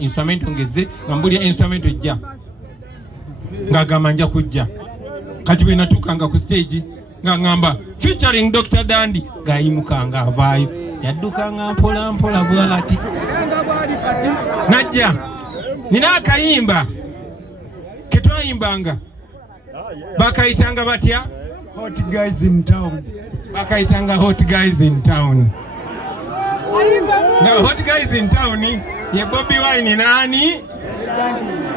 instrumento ngeze ngambulya instrumento ejja ngagamba nja kujja kati bwe natukanga ku stage ngamba featuring Dr. Dandi gayimukanga avaayo yaddukanga mpola mpola bwati najja nina akayimba ketwayimbanga bakayitanga batya Hot Guys in Town. Bakayitanga Hot Guys in Town. Now Hot Guys in Town ye Bobby Wine nani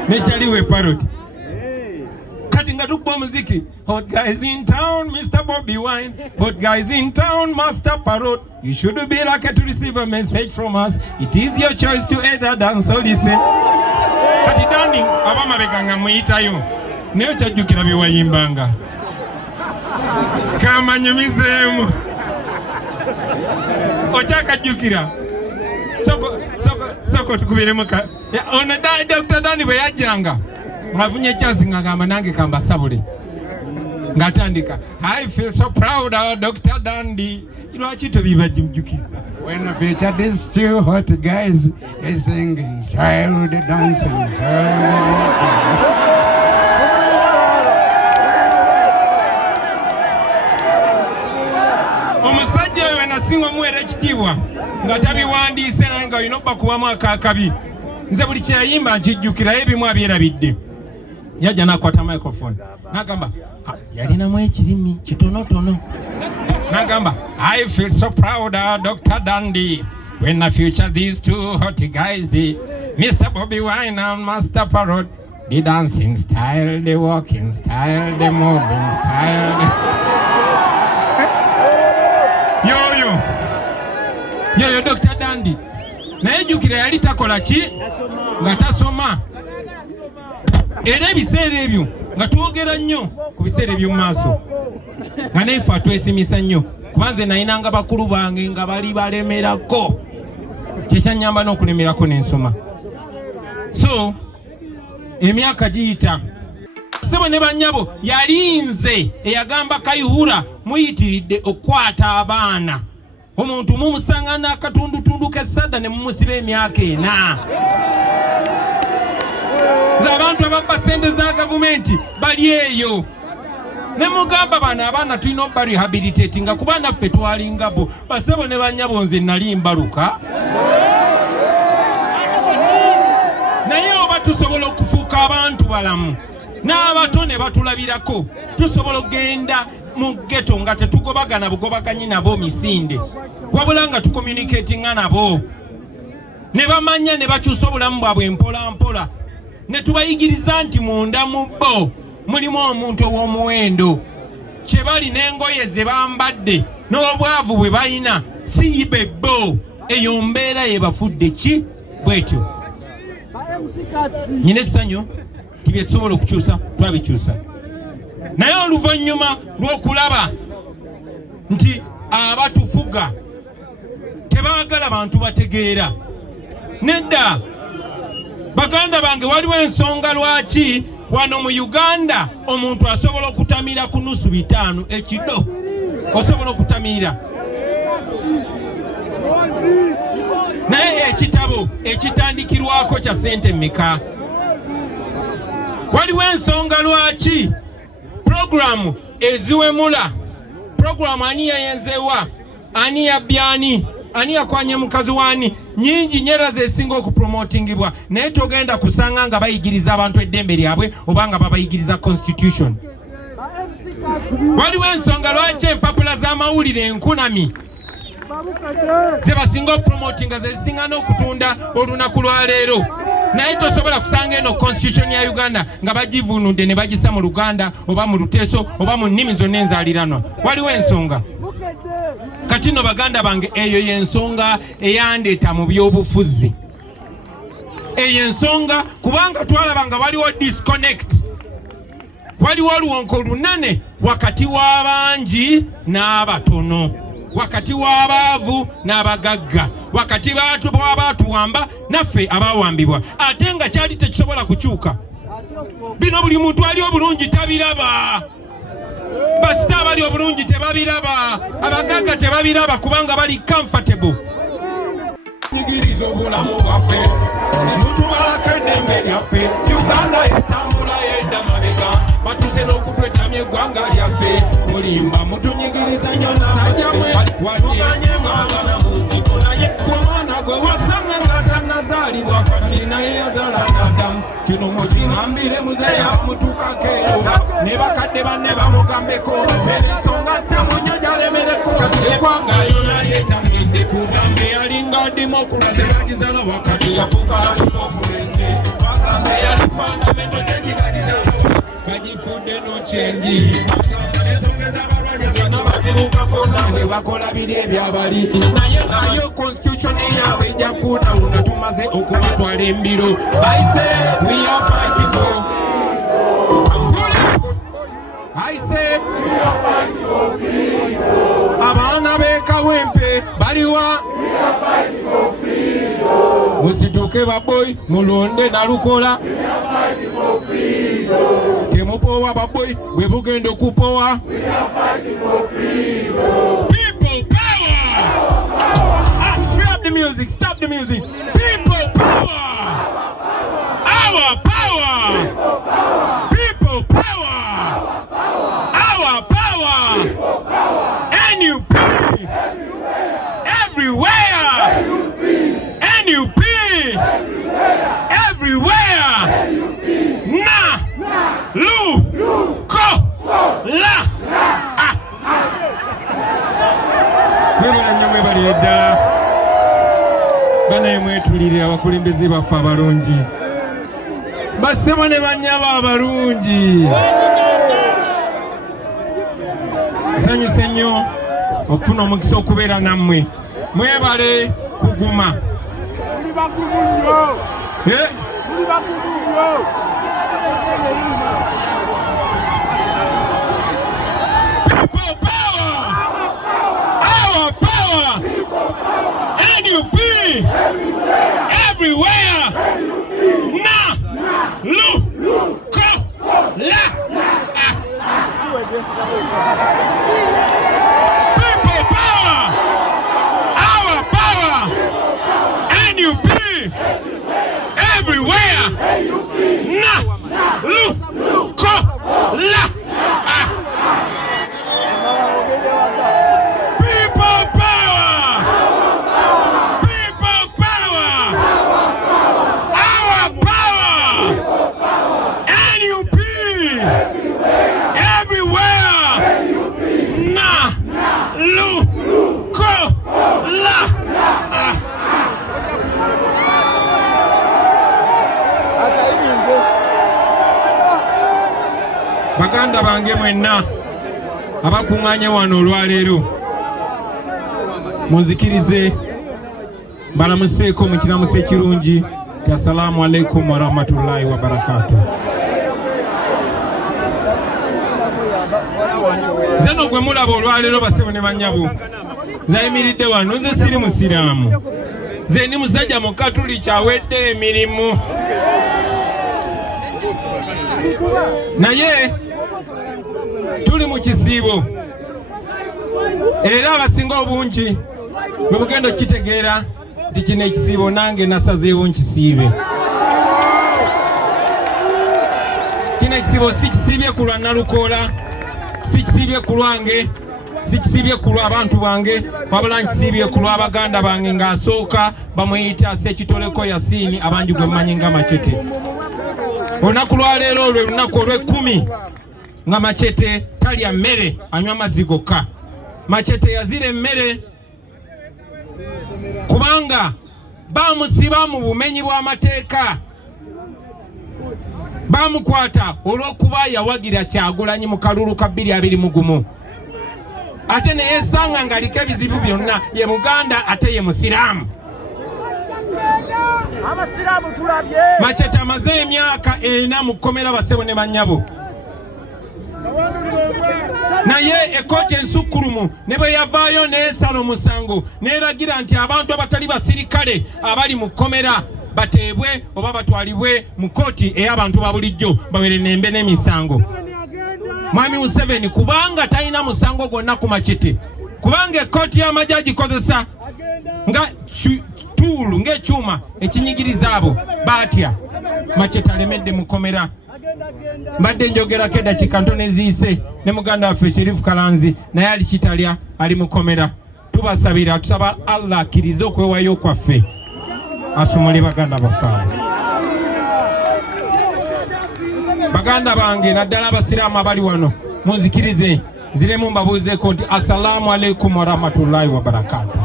nechaliwe parody kati nga tukubwa muziki Hot Guys in Town Mr. Bobby Wine, Hot Guys in Town Master Parrot. You should be lucky to receive a message from us. It is your choice to either dance or listen. Kati Dandi abama beganga muyitayo neyo kyajjukira bye wayimbanga kamanyumizemu okyakajjukira soko tukubiremu ka ona Dr. Dandi bwe yajjanga ngafunye chance ngagamba nange kamba sabule ngatandika I feel so proud of Dr. Dandi lwaki tobibajimjukiza when I feature these two hot guys they sing in style, they dance in style. Omusajja we nasinga muwera ekitiibwa nga tabiwandiise naye nga olina okubakubamu akaakabi nze buli kyeyayimba nkijjukirayo ebimu abyerabidde yajja nakwata microphone nagamba yalinamu ekirimi kitonotono nagamba I feel so proud of Dr. Dandi when I feature these two hot guys, Mr. Bobby Wine and Master Parrot. The dancing style, the walking style, the moving style. Yo Dr. Dandi naye jjukira yali takola ki nga tasoma era ebiseera ebyo nga twogera nnyo ku biseera eby'omu maaso nga neefe atwesimisa nnyo kubanze nayinanga bakulu bange nga bali balemerako kyekyanyamba n'okulemerako n'ensoma so emyaka giyita sebo ne bannyabo yalinze eyagamba Kayihura muyitiridde okukwata abaana omuntu mumusanga n'akatundutundu k'essadda ne mumusiba emyaka 4 ng'abantu ababba ssente za gavumenti bali eyo ne mugamba bano abaana tulina obba rehabilitatinga kuba naffe twalingabo basebo ne bannyabo nze nali mbaluka naye oba tusobola okufuuka abantu balamu n'abato ne batulabirako tusobola okgenda mu ghetto nga tetugobagana bugobaganyi nabo misinde wabula nga tucommunicatinga nabo ne bamanya ne bakyusa obulamu bwabwe mpola mpola ne tubayigiriza nti munda mu bo mulimu omuntu ow'omuwendo kye bali n'engoye ze bambadde n'obwavu bwe balina si bebo eyo mbeera ye bafudde ki bwetyo nyina essanyu tibye tusobola okukyusa twabikyusa naye oluvannyuma lw'okulaba nti abatufuga tebaagala bantu bategeera nedda baganda bange waliwo ensonga lwaki wano mu Uganda omuntu asobola okutamira ku nusu 5 ekido osobola okutamira naye ekitabo ekitandikirwako kya ssente mmeka waliwo ensonga lwaki programu eziwemula programu ani yayenzewa ani yabyani ani yakwanye mukazi wani nyingi nyera zesinga okupromotingibwa naye togenda kusanga nga bayigiriza abantu eddembe lyabwe oba nga babayigiriza constitution waliwo ensonga lwaki empapula z'amawulire enkunami zebasinga okupromotinga zezisinga n'okutunda olunaku lwa leero naye tosobola kusanga eno constitution ya Uganda nga bagivunudde ne bagisa mu Luganda oba mu Luteso oba mu nnimi zonna enzaaliranwa waliwo ensonga kati no baganda bange eyo yensonga eyandeeta mu byobufuzi eyo ensonga kubanga twalabanga waliwo disconnect waliwo oluwonko lunene wakati w'abangi n'abatono wakati w'abaavu n'abagagga wakati w'abaatuwamba naffe abaawambibwa ate nga kyali tekisobola kukyuka bino buli muntu ali obulungi tabiraba basita abali obulungi tebabiraba abagagga tebabiraba kubanga bali comfortable mutunyigiriza obulamu bwaffe mutumalako eddembe lyaffe Uganda etambula yedda mabega batuse n'okutwetamya eggwanga lyaffe mulimba mutunyigiriza nnyo nasajamwe wamanye mwagala mu nsiko naye omwana gwe wasanga nga tannazaalibwa kati naye yazaala n'Adamu kino mukingambire muzeeya mutukako eyo ne bakadde banne bamugambeko ensonga kyamunyo gyalemereko eggwanga lyonna lyetamidde kugambe yalinga dimokulazi bagizala wakati yafuuka dimokulazi bagambe yali fundamento gyegigalizala bagifudde nokyengi ensonga ez'abalwanya zonna bazirukako nande bakola biri ebyabali naye ayo constitution yaffe ejja kuutawunda tumaze okubatwala embiro I say we are fighting for abaana b'ekawempe baliwa musituke baboy mulonde nalukola temupowa baboy bwe bugenda okupowa people power stop the music people power our power people power our power NUP everywhere NUP everywhere na lu ko la mwebale balire ddala banaye mwetulire abakulembeze baffe abalungi bassebo ne bannyaba abalungi nsanyuse nnyo okufuna omukisa okubeera nammwe mwebale kuguma people power our power NUP everywhere na lu ko la people power our power NUP everywhere na lu ko la people power our power NUP everywhere na lu ko la baganda bange mwenna abakuŋŋaanye wano olwaleero munzikirize balamuseeko mu kiramuso ekirungi ti assalaamu alaikum warahmatullahi wabarakatuh. nze no gwe mulaba olwaleero basebo ne bannyabo nze ayimiridde wano nze siri musiraamu nze ndi musajja mukatuliki awedde emirimu naye tuli mu kisiibo era abasinga obungi bwe bugenda okitegeera nti kino ekisiibo nange nasazeewo nkisiibe. Kino ekisiibo si kisiibye ku lwa Nalukoola, si kisiibye ku lwange, si kisiibye ku lw'abantu bange, wabula nkisiibye ku lw'abaganda bange ng'asooka bamuyita Ssekitoleko Yasiini abangi gwe mmanyi nga Machete. Olunaku lwaleero olwo lunaku olw'ekkumi nga Machete talya mmere, anywa mazzi gokka. Machete yazira emmere kubanga bamusiba mu bumenyi bw'amateeka, bamukwata olw'okuba yawagira Kyagulanyi mu kalulu ka 2021 ate ne yeesanga ng'aliko ebizibu byonna, ye Muganda ate ye Musiraamu. Machete amaze emyaka 4 mu kkomera basebo ne bannyabo, naye ekkooti ensukkulumu ne bwe yavaayo neesala omusango neeragira nti abantu abatali basirikale abali mu kkomera bateebwe oba batwalibwe mu kkooti ey'abantu ba bulijjo bawere nembe n'emisango. Mwami Museveni kubanga talina musango gwonna ku Machete, kubanga ekkooti y'amagye agikozesa nga tuulu ng'ekyuma ekinyigiriza abo batya Machete alemedde mukomera. Mbadde njogerako eddakiika ntono eziise ne muganda waffe Sherifu Kalanzi naye ali kitalya ali mukomera. Tubasabira tusaba Allah akkirize okwewayo kwaffe asumule baganda baffe. Baganda bange naddala abasiraamu abali wano munzikirize ziremu mbabuuzeeko nti assalamu alaikum warahmatullahi wabarakatuh.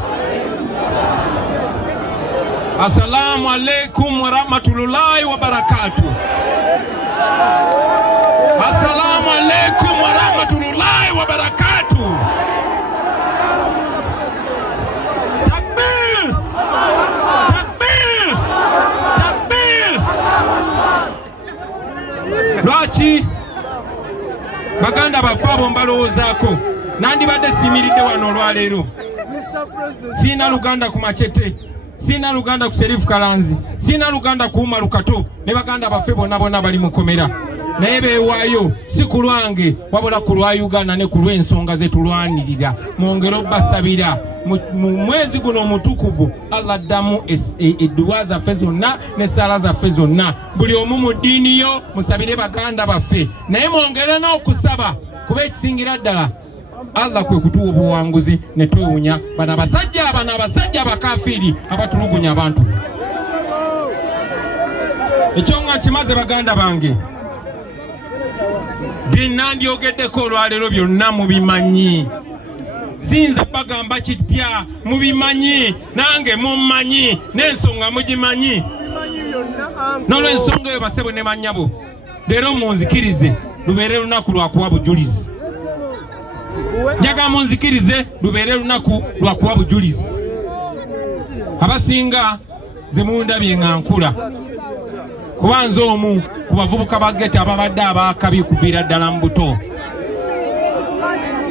Assalamu alaikum warahmatullahi wabarakatuh. Assalamu alaikum warahmatullahi wabarakatuh. Takbir! Takbir! Takbir! Lwaki baganda baffe abo mbalowoozaako nandibadde simiridde wano olwaleero. Siina luganda ku Machete, siina luganda ku Sherifu Kalanzi, siina luganda ku Umar Kato ne baganda baffe bonna bali mukomera. Naye beewaayo si ku lwange wabula ku lwa Uganda ne ku lw'ensonga ze tulwanirira. Mwongere basabira mu mwezi guno omutukuvu Allah addamu edduwa zaffe zonna ne sala zaffe zonna. Buli omu mu ddiini yo musabire baganda baffe. Naye mwongere n'okusaba kuba ekisingira ddala Allah kwe kutuwa obuwanguzi ne twewunya bano abasajja abakafiiri abatulugunya abantu. Ekyo nga kimaze baganda bange binandyogeddeko olwaleero byonna mubimanyi. Sinza bagamba kipya mubimanyi nange mummanyi n'ensonga mugimanyi. N'olw'ensonga eyo basebo ne bannyabo leero munzikirize lubeere lunaku lwakuwa bujulizi. Njaga munzikirize lubeere lunaku lwakuwa bujulizi. Abasinga ze mundabye nga nkula kuba nze omu ku bavubuka ba ghetto ababadde abaakabi kuviira ddala mu buto.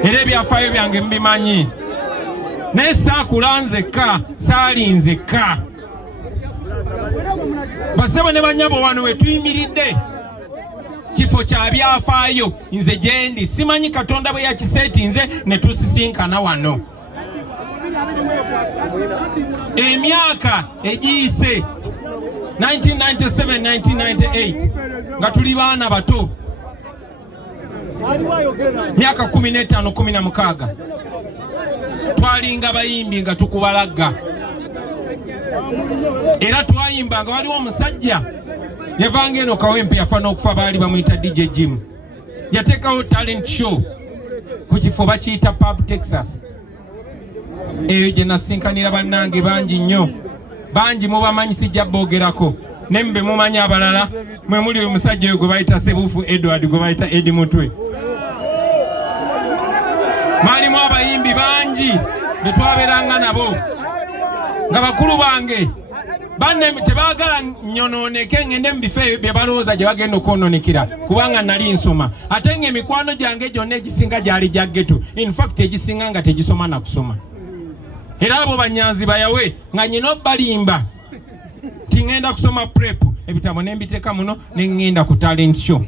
Era ebyafaayo byange mbimanyi. Naye saakula nzekka, saali nzekka. Basebo ne bannyabo wano we tuyimiridde kifo kya byafaayo nze gyendi. Simanyi Katonda bwe yakiseetinze ne tusisinkana wano. Emyaka egiyise 1997-1998 nga tuli baana bato, myaka 15-16 twalinga bayimbi nga tukubalaga. Era twayimba nga waliwo omusajja yavanga eno Kawempe yafa n'okufa, baali bamuyita DJ Jim. Yateekawo talent show ku kifo bakiyita Pub Texas. Eyo gye nasinkanira bannange bangi nnyo, bangi mubamanyi sijja boogerako. Nembe mumanyi abalala mwe muli oyo musajja oyo gwe bayita Sebufu Edward, gwe bayita Edi Mutwe. Maalimu abayimbi bangi be twabeeranga nabo nga bakulu bange banne tebaagala nyonooneke ngende mu bifo ebyo bye balowooza gye bagenda okwononekera kubanga nali nsoma. Ate ng'emikwano gyange gyonna egisinga gyali gya ghetto. In fact egisinga nga tegisoma na kusoma. Era abo banyanzi bayawe nga nyina balimba tingenda kusoma prep ebitabo nembiteeka muno ne ngenda ku talent show.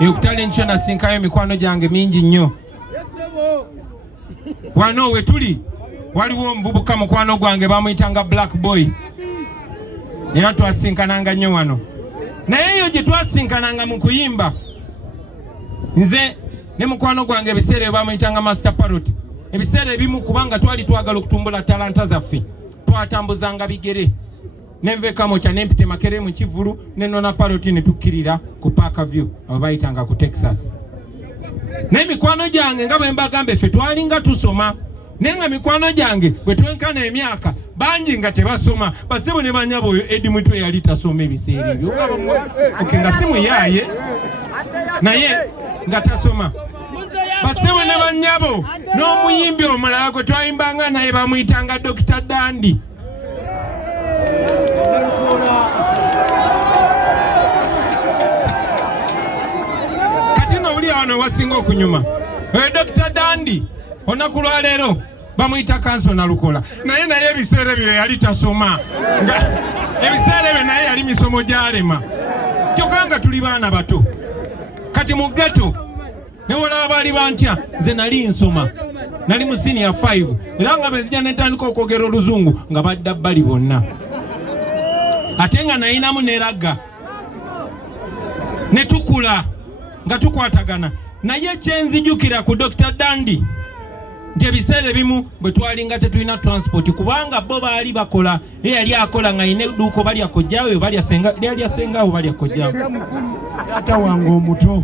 Eyo ku talent show nasinkayo emikwano gyange mingi nnyo. Wano we tuli waliwo omuvubuka mukwano gwange bamuyitanga Black Boy. Era twasinkananga nnyo wano. Naye eyo gye twasinkananga mu kuyimba nze ne mukwano gwange ebiseera ebyo bamuyitanga Master Parrot. Ebiseera ebimu kubanga twali twagala okutumbula talanta zaffe twatambuzanga bigere nenvekamo kya nempite Makere mu Kivulu nenona Parrot ne tukkirira ku Parkview abo bayitanga ku Texas. N'emikwano gyange nga bwe mbagamba ffe twalinga tusoma, naye nga mikwano gyange bwe twenkana emyaka bangi nga tebasoma. Basebo ne bannyabo oyo Edi Mutwe yali tasoma ebiseera ebyo nga si muyaaye naye nga tasoma. Basebo ne bannyabo n'omuyimbi omulala gwe twayimbanga naye bamuyitanga Dr. Dandi. Kati n'oli wano wasinga okunyuma oyo Dr. Dandi olunaku lwa leero bamuyita Kanso Nalukola, naye ebiseera ebyo yali tasoma. Ebiseera ebyo naye yali misomo gy'alema. Kyokka nga tuli baana bato. Kati mu ghetto ne wala bali bantya nze nali nsoma nali mu senior 5 era nga bezija netandika okwogera oluzungu nga badda bali bonna ate nga nayinamu neraga ne tukula nga tukwatagana naye kyenzijukira ku Dr. Dandi nti ebiseera ebimu bwe twalinga tetulina transport kubanga bo baali bakola yali akola nga ine duuko bali akojjawe bali asenga yali asengawo bali akojjawe tata wange omuto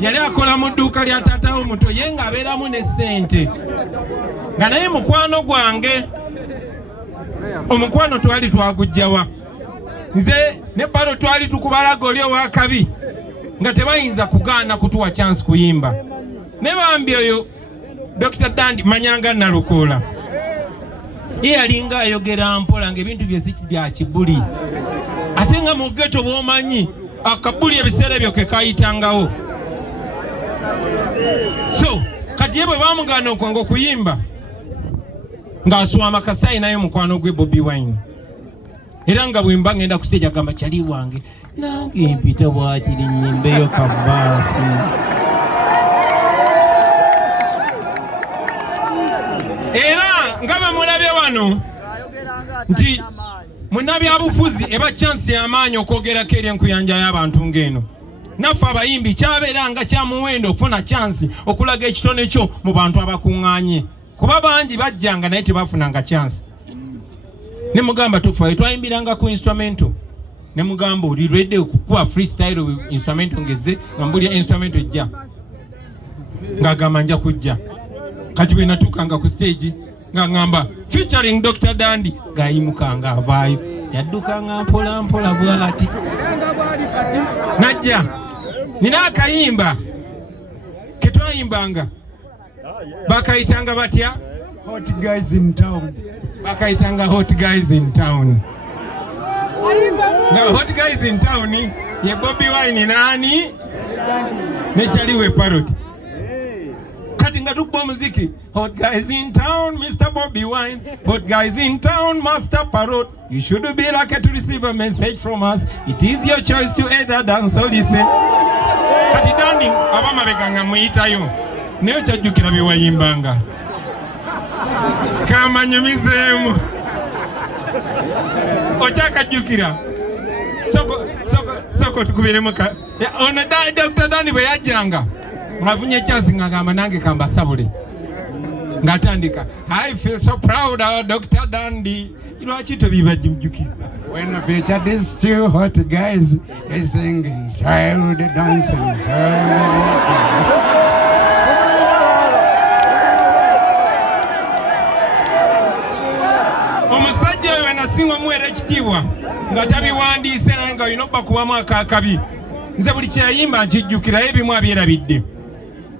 yali akola mu dduuka lya taata omuto ye nga abeeramu ne ssente nga naye mukwano gwange omukwano twali twagujjawa nze ne balo twali tukubalaga oli owakabi nga tebayinza kugaana kutuwa chance kuyimba ne bambi oyo Dr. Dandi manyanga nalukoola ye yalinga ayogera mpola ng'ebintu bye si bya kibuli ate nga mu ghetto bw'omanyi akabuli ebiseera ebyo ke kayitangawo so kati ye bwe bamugaana okwanga okuyimba ng'aswama kasitayi naye mukwano gwe Bobi Wine era nga bwe mba ngenda kuseja gamba kyali wange nange mpita bwakiri nnyimbeyo kabaasi era nga bwe mulabye wano nti munnabyabufuzi eba chance y'amaanyi okwogerako eri enkuyanja y'abantu ng'eno naffe abayimbi kyabeera nga kyamuwendo okufuna chance okulaga ekitone kyo mu bantu abakuŋŋaanye kuba bangi bajjanga naye tebafunanga chance ne mugamba tufayo twayimbiranga ku instrumento ne mugamba oli ready okukuwa freestyle instrumento ngeze nga mbulya instrumento ejja ngagamba nja kujja kati bwe natuukanga ku stage nga ngamba featuring Dr. Dandi gayimukanga avaayo yaddukanga mpola mpola bwati najja nina akayimba ketwayimbanga bakayitanga batya hot guys in town bakayitanga hot guys in town nga hot guys in town ye Bobi Wine nani nechaliwe parody kati nga tukubwa omuziki hot guys in town Mr. Bobi Wine hot guys in town Master Parrot you should be lucky to receive a message from us it is your choice to either dance or listen kati Dandi abamabega nga muyitayo naye kyajjukira bye wayimbanga kamanyumizeemu okyakajjukira soko tukubiremu ono Dr. Dandi bwe yajjanga ngafunye chance ngagamba nange kambasabule ngatandika I feel so proud of Dr. Dandi lwaki tobibajimjukiza when I feature these two hot guys they sing in style they dance in style omusajja oyo nasinga omuweera ekitiibwa nga tabiwandiise naye nga olina okubakubamu akaakabi nze buli kyeyayimba nkijjukirayo ebimu abyerabidde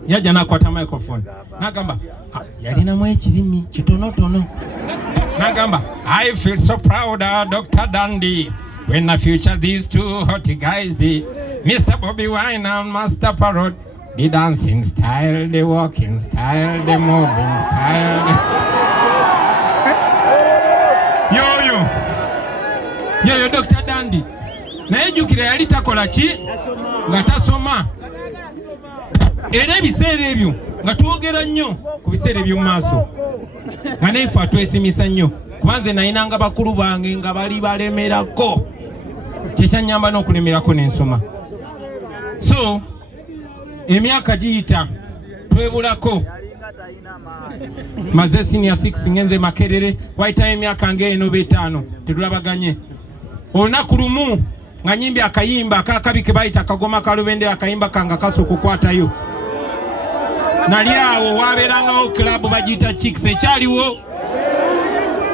yajja nakwata microphone nagamba yalinamu ekirimi kitonotono nagamba I feel so proud of Dr. Dandi when I feature these two hot guys Mr. Bobi Wine and Master Parrot the dancing style the walking style the moving style yoyo Dr. Dandi naye jjukira yali takola ki nga tasoma era ebiseera ebyo nga twogera nnyo ku biseera eby'omu maaso nga naife atwesimisa nnyo kuba nze nayinanga bakulu bange nga bali balemerako kyekyanyamba n'okulemerako n'ensoma so emyaka giyita twebulako maze senior 6 ngenze Makerere wayitayo emyaka ng'eno b'etaano tetulabaganye olunaku lumu nga nyimbi akayimba akakabi ke bayita akagoma kalubendera akayimba kanga kasooka okukwatayo nali awo wabeerangawo club bagiyita Chicks ekyaliwo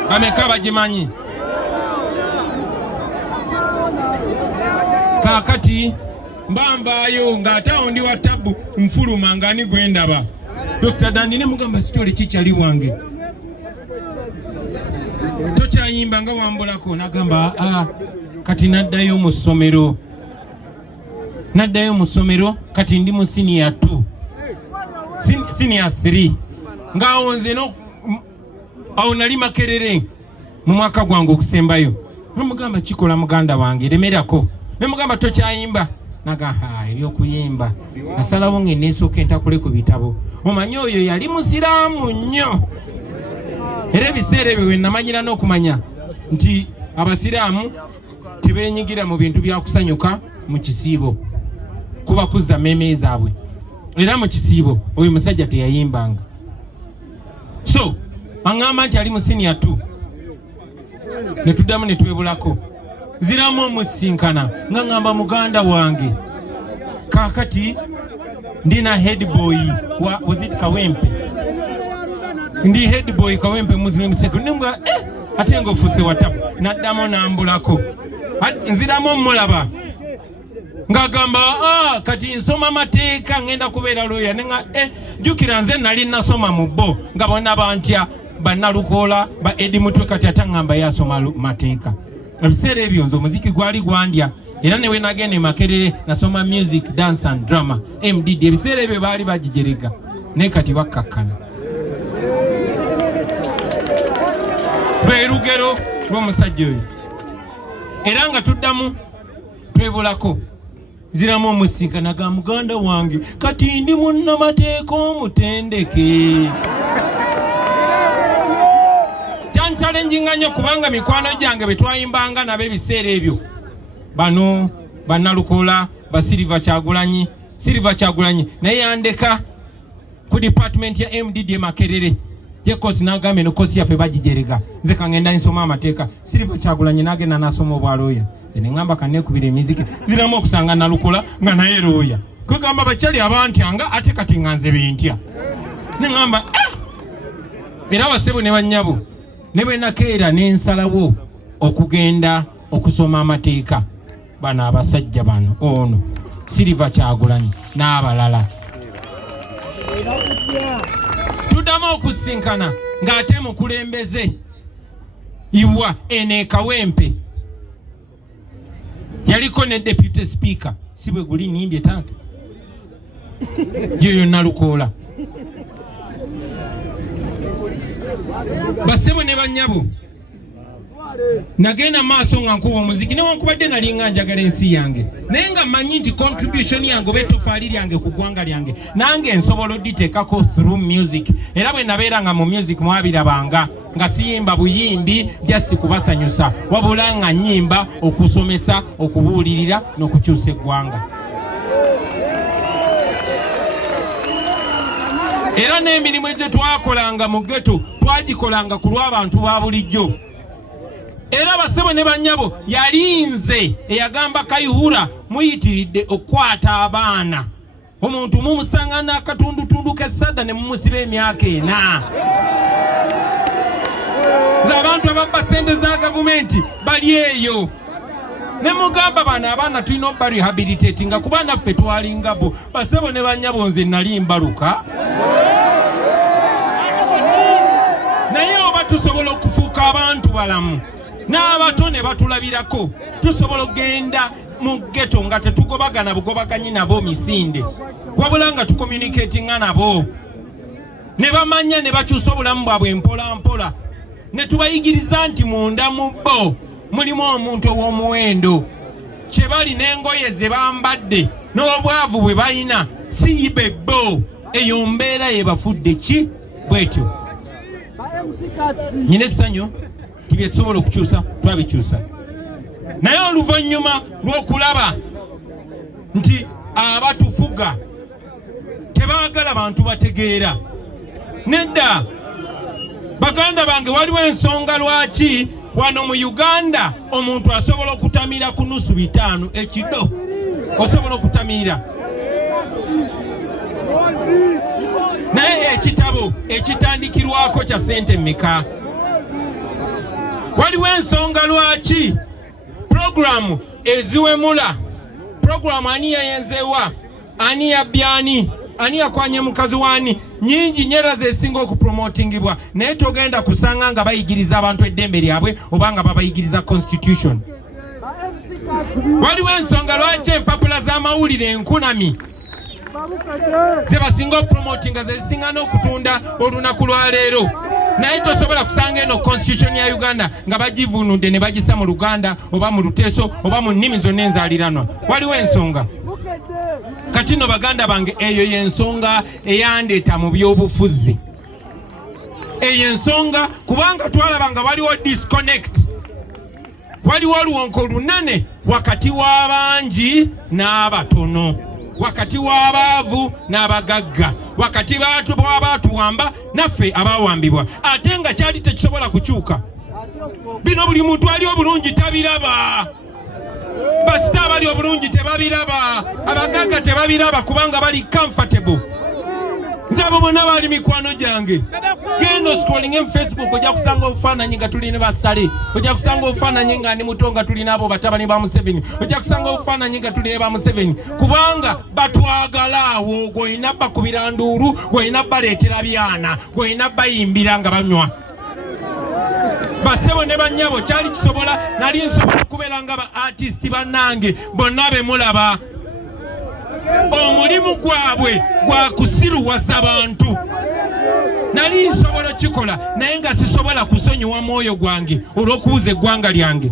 bameka bagimanyi kakati mbambaayo ng'ataawo ndi wa tabu nfuluma nga ni gwendaba Dr. Dandi ne mugamba sitole kikyali wange tokyayimba nga wambulako nagamba kati naddayo mu ssomero kati ndi mu senior 2 senior 3 ngaawo nze awo nali Makerere mu mwaka gwange okusembayo nemugamba kikola muganda wange lemerako nemugamba tokyayimba naga ebyokuyimba nasalawo ng'eneesooka entakule ku bitabo. Omanyi oyo yali musiraamu nnyo era ebiseera ebyo we namanyira n'okumanya nti abasiraamu tebeenyigira mu bintu bya kusanyuka mu kisiibo kuba kuzza mmeeme zaabwe, era mu kisiibo oyo musajja teyayimbanga. So aŋŋamba nti ali mu senior 2 ne tuddamu ne twebulako ziramu omusinkana nga ŋŋamba muganda wange kaakati ndina headboy wa wazit Kawempe, ndi headboy Kawempe Muslim Secretary nga ate nga ofuse watapu naddamu nambulako nziramu mulaba ngagamba kati nsoma amateeka ngenda kubeera lawyer nenga jukira nze nali nasoma mu bo nga bonna bantya bannalukoola ba Edi Mutwe kati atangamba yasoma mateeka. Ebiseera ebyo nze omuziki gwali gwandya era newe nagende Makerere nasoma music dance and drama MDD. Ebiseera ebyo baali bagijereka ne kati bakkakkana. Lwe lugero lw'omusajja oyo era nga tuddamu twebulako ziramu omusinkana ga muganda wange kati ndi munnamateeka omutendeke. Kyanchalenjinga nnyo kubanga mikwano gyange bwe twayimbanga nabo ebiseera ebyo bano bannalukoola ba Silver Kyagulanyi naye yandeka ku department ya MDD Makerere ye kosi n'agamba eno kosi yaffe bagijerega nze kangenda nsoma amateeka. Silver Kyagulanyi n'agenda n'asoma obwalooya nze ne ŋŋamba kanneekubira emiziki ziramu okusanga nalukoola nga naye looya kwegamba bakyali abantyanga ate kati nga nze bentya ne ŋŋamba era basebo ne bannyabo ne bwe nakeera n'ensalawo okugenda okusoma amateeka bano abasajja bano ono Silver Kyagulanyi n'abalala tuddamu okusinkana ng'ate mukulembeze iwa ene Kawempe yaliko ne deputy speaker si bwe guli nimbye taata yoyo nalukoola. Basebo ne bannyabo nagenda maaso nga nkuba omuziki newankubadde nali nga njagala ensi yange naye nga mmanyi nti contribution yange oba ettofaali lyange ku ggwanga lyange nange nsobola odditeekako through music. Era bwe nabeeranga mu music mwabirabanga nga siyimba buyimbi just kubasanyusa wabula nga nnyimba okusomesa okubuulirira n'okukyusa eggwanga. Era n'emirimu egyo twakolanga mu ghetto twagikolanga ku lw'abantu ba bulijjo. Era basebo ne bannyabo yalinze eyagamba Kayihura muyitiridde okwata abaana omuntu mumusanga n'akatundutundu k'essadda ne mumusiba emyaka 4 ng'abantu ababba ssente za gavumenti bali eyo ne mugamba bano abaana tulina obba rehabilitate nga kuba naffe twalinga bo. Basebo ne bannyabo nze nali mbaluka naye oba tusobola okufuuka abantu balamu n'abato ne batulabirako tusobola okgenda mu ghetto nga tetugobagana bugobaganyi nabo misinde wabula nga tucommunicatinga nabo ne bamanya ne bakyusa obulamu bwabwe mpola mpola ne tubayigiriza nti munda mu bo mulimu omuntu ow'omuwendo kye bali n'engoye ze bambadde n'obwavu bwe balina si bebo eyo mbeera ye bafudde ki bwetyo. Nyina essanyu tibye tusobola okukyusa twabikyusa naye oluvannyuma lw'okulaba nti abatufuga tebaagala bantu bategeera nedda baganda bange waliwo ensonga lwaki wano mu Uganda omuntu asobola okutamira ku nusu 5 ekido osobola okutamira naye ekitabo ekitandikirwako kya sente mmeka. Waliwo ensonga lwaki programu eziwemula programu ani yayenzewa ani yabyani ani yakwanye mukazi wani nyingi nyera zesinga okupromotingibwa naye togenda kusanga nga bayigiriza abantu eddembe lyabwe obanga babayigiriza constitution. Waliwo ensonga lwaki empapula z'amawulire enkunami zebasinga okupromotinga zezisinga n'okutunda olunaku lwa leero naye tosobola kusanga eno constitution ya Uganda nga bagivunudde ne bagisa mu Luganda oba mu Luteso oba mu nnimi zonna enzaaliranwa. Waliwo ensonga Kati no baganda bange eyo yensonga eyandeeta mu byobufuzi. Eyo ensonga kubanga twalabanga waliwo disconnect. Waliwo oluwonko lunene wakati w'abangi n'abatono, wakati w'abaavu n'abagagga, wakati w'abatuwamba naffe abawambibwa, ate nga kyali tekisobola kukyuka. Bino buli muntu ali obulungi tabiraba, basita abali obulungi tebabiraba, abagagga tebabiraba kubanga bali comfortable. Nzabo bonna bali mikwano gyange. Genda scrolling mu Facebook ojja kusanga obufaananyi nga tuli ne basale, ojja kusanga obufaananyi nga ndi muto nga tuli nabo batabani ba Museveni, ojja kusanga obufaananyi nga tuli ne ba Museveni kubanga batwagala awo. Gw'olina bakubira nduulu, gw'olina baleetera byana, gw'olina bayimbira nga banywa. Basebo ne bannyabo kyali kisobola, nali nsobola kubeera nga ba artist bannange bonna be mulaba. Omulimu gwabwe gwa kusiruwaza bantu. Nali nsobola kikola naye nga sisobola kusonyiwa mwoyo gwange olw'okubuza eggwanga lyange.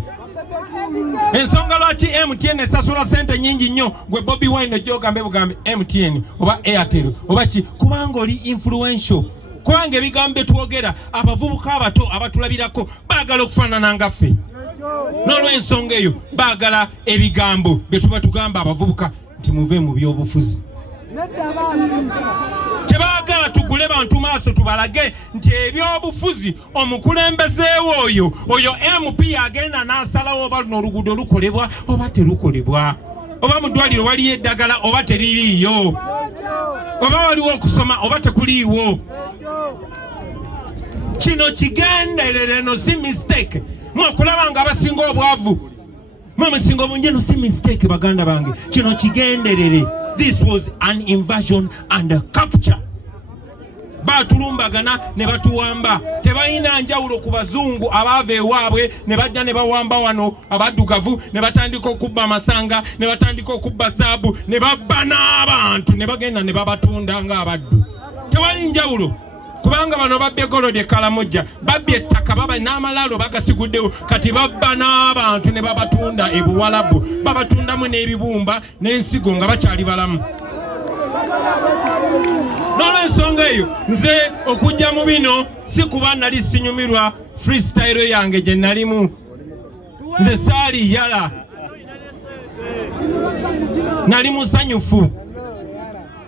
Ensonga lwaki MTN esasula sente nyingi nnyo gwe Bobi Wine ojjogambe bugambe MTN oba Airtel oba ki, kubanga oli influential. Kubanga ebigambo twogera abavubuka abato abatulabirako baagala okufaanana nga ffe. N'olw'ensonga eyo baagala ebigambo bye tuba tugamba abavubuka nti muve mu byobufuzi. Tebaagala tugule bantu maaso tubalage nti ebyobufuzi omukulembezeewo oyo MP agenda n'asalawo oba luno oluguudo lukolebwa oba terukolebwa, oba mu ddwaliro waliyo eddagala oba teririiyo, oba waliwo okusoma oba tekuliiwo. Kino kigenderere, no si mistake. Mwakulaba nga abasinga obwavu mwamusinga obungi, no si mistake baganda bange. Kino kigenderere. This was an invasion and a capture. Batulumbagana ne batuwamba. Tebalina njawulo ku bazungu abaava ewaabwe ne bajja ne bawamba wano abaddugavu ne batandika okubba amasanga ne batandika okubba zaabu ne babba n'abantu ne bagenda ne babatunda ng'abaddu. Tewali njawulo kubanga bano babbe Golode Kalamojja, babbe ettaka, baba n'amalaalo bagasiguddewo, kati babba n'abantu ne babatunda e Buwalabu, babatundamu n'ebibumba n'ensigo nga bakyali balamu. N'olw'ensonga eyo nze okujja mu bino si kuba nali sinyumirwa freestyle yange gye nalimu. Nze saali yala, nali musanyufu,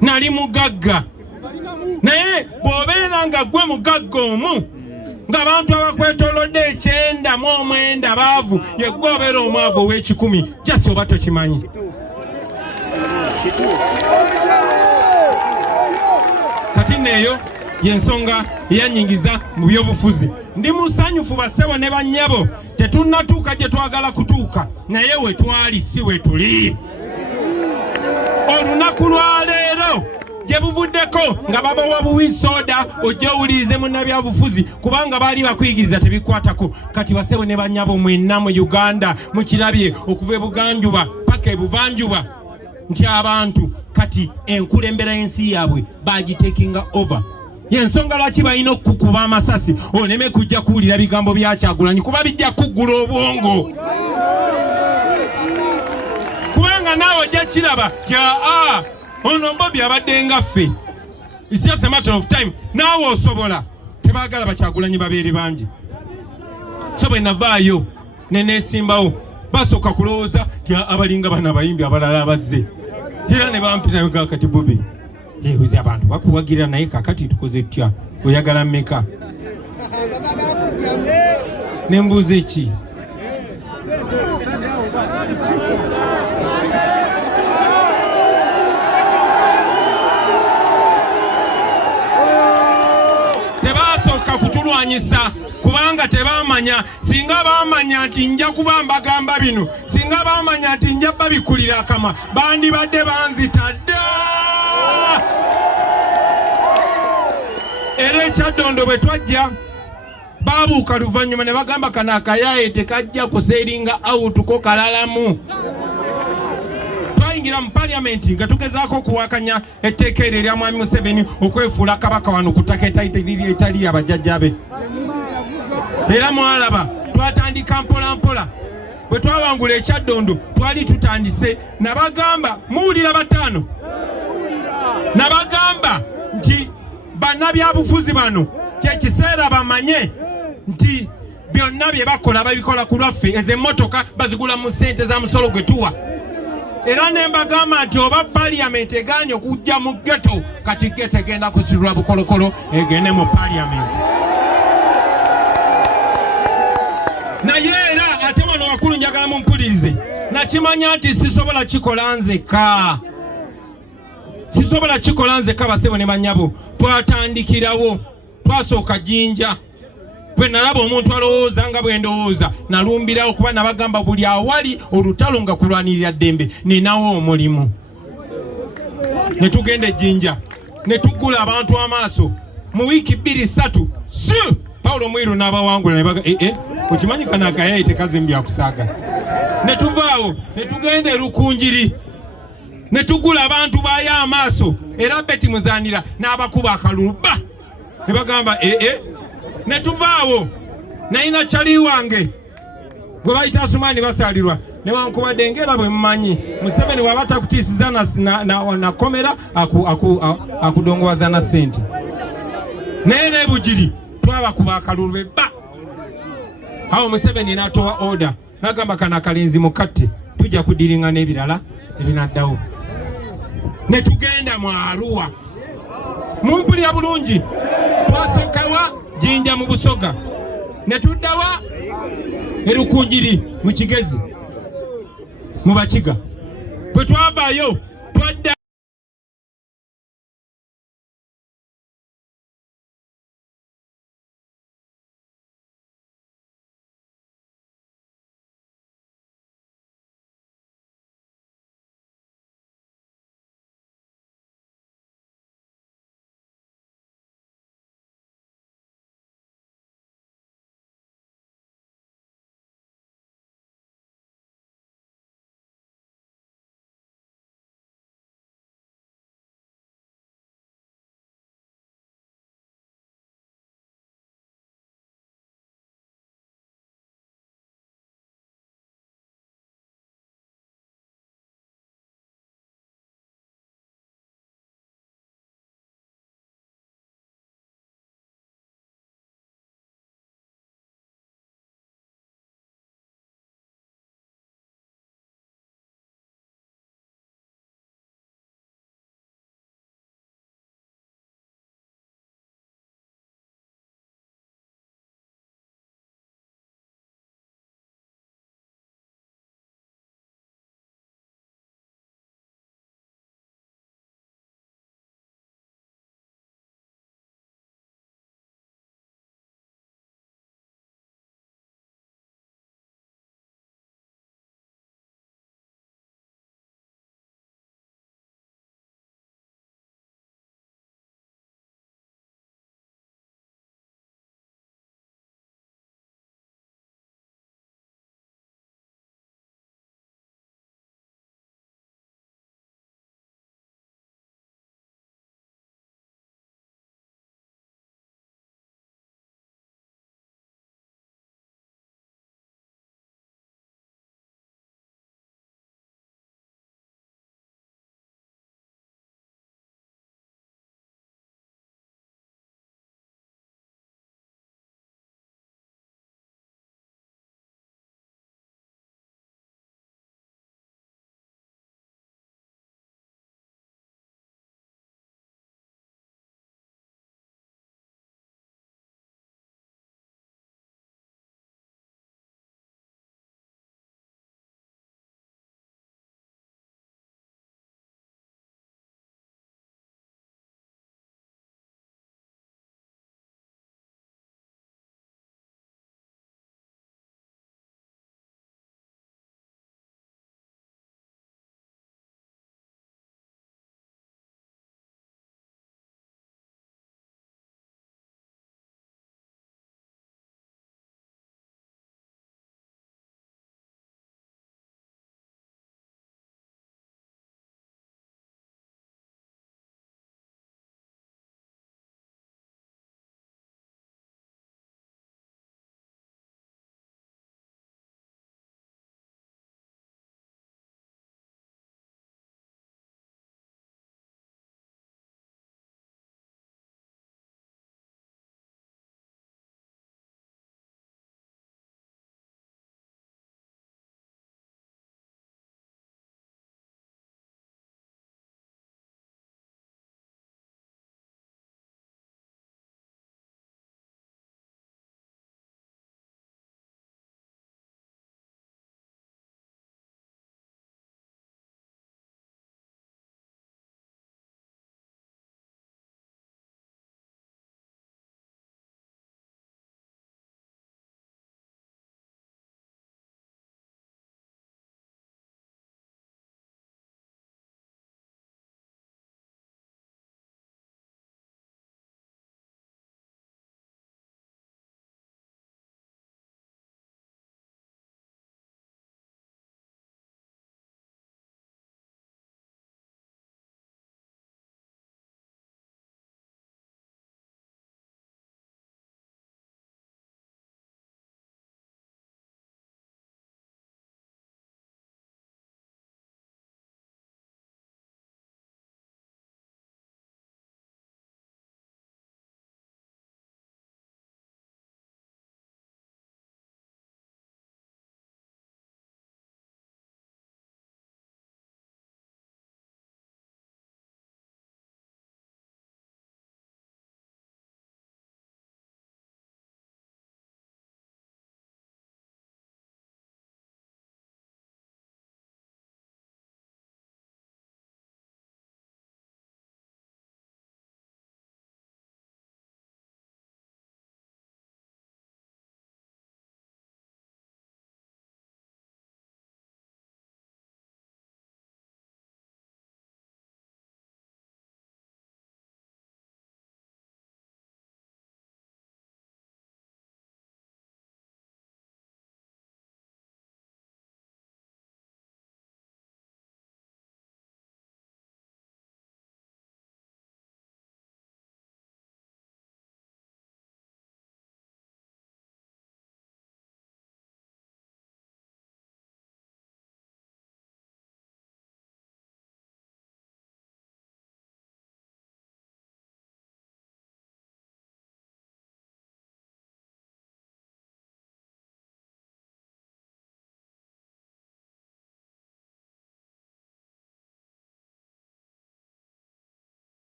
nali mugagga. Naye bw'obeera nga gwe mugagga omu ng'abantu abakwetoolodde 9 baavu, ye gwe obeera omwavu ow'ekikumi, jasi oba tokimanyi. Kati neeyo y'ensonga eyanyingiza mu byobufuzi. Ndi musanyufu bassebo ne bannyabo, tetunnatuuka gye twagala kutuuka, naye we twali si we tuli. Olunaku lwa leero gye buvuddeko nga babawa buwi soda ojja owulirize munnabyabufuzi kubanga baali bakuyigiriza tebikwatako. Kati bassebo ne bannyabo mwenna mu Uganda mukirabye okuva ebuganjuba paka ebuvanjuba nti abantu kati enkulembera y'ensi yaabwe bagitekinga over. Yensonga lwaki balina okukuba amasasi oneme kujja kuwulira bigambo bya Kyagulanyi kuba bijja kuggula obwongo. Kubanga naawe ojja kiraba ono Bobi abadde nga ffe. It's just a matter of time. Naawe osobola. Tebaagala Bakyagulanyi babeere bangi. So bwe navaayo ne neesimbawo basooka kulowooza nti abalinga bano abayimbi abalala abazze. Era ne bampirayo kakati Bobi. Ebuuza abantu bakuwagira naye kakati tukoze tutya? Oyagala mmeka? Ne mbuuza eki? Tebasooka kutulwanyisa kubanga tebamanya. Singa bamanya nti nja kuba mbagamba bino, singa bamanya nti nja babikulira akama, bandibadde banzita dda. Era ekyaddondo bwe twajja babuuka luvannyuma ne bagamba kano akayaye tekajja kuseringa awutuko kalalamu. Twayingira mu paliamenti nga tugezaako okuwakanya etteeka eryo erya Mwami Museveni okwefuula kabaka wano ku ttaka etali abajjajjabe. Era mwalaba twatandika mpola mpola. bwe twawangula ekyaddondo twali tutandise nabagamba muwulira bataano nabagamba nti bannabyabufuzi bano kyekiseera bamanye nti byonna bye bakola babikola ku lwaffe ezo emmotoka bazigula mu ssente za musolo gwe tuwa era ne mbagamba nti oba paliyamenti egaanye okujja mu ghetto kati ghetto egenda kusitulwa bukolokolo egende mu paliyamenti naye era ate bano wakulu njagala mumpulirize nakimanya nti sisobola kikola nzekka basebo ne banyabo twatandikirawo twasooka Jinja bwe nalaba omuntu alowooza nga bwe ndowooza nalumbirawo kuba nabagamba buli awali olutalo nga kulwanirira ddembe ninawo omulimu ne tugenda Jinja ne tuggula abantu amaaso mu wiiki 2-3 Paulo Mwiru n'abawangula ne baga okimanyi kana akayayi tekazimbya kusaaga ne tuvaawo ne tugenda e Rukunjiri ne tuggula abantu bayo amaaso era Beti Muzanira n'abakuba akalulu ne bagamba ne tuvaawo nayina kyali wange gwe bayita Asumani basalirwa ne wankubadde ngera bwe mmanyi Museveni waba takutiisiza na komera akudongowaza na ssente naye n'ebugiri twabakuba akalulu awo Museveni n'atowa order n'agamba kana akalenzi mukatte tujja kudiringa n'ebirala ebinaddawo ne tugenda mu Arua mumpulira bulungi twasookawa Jinja mu Busoga ne tuddawa e Rukunjiri mu Kigezi mu Bakiga bwe twavaayo twadda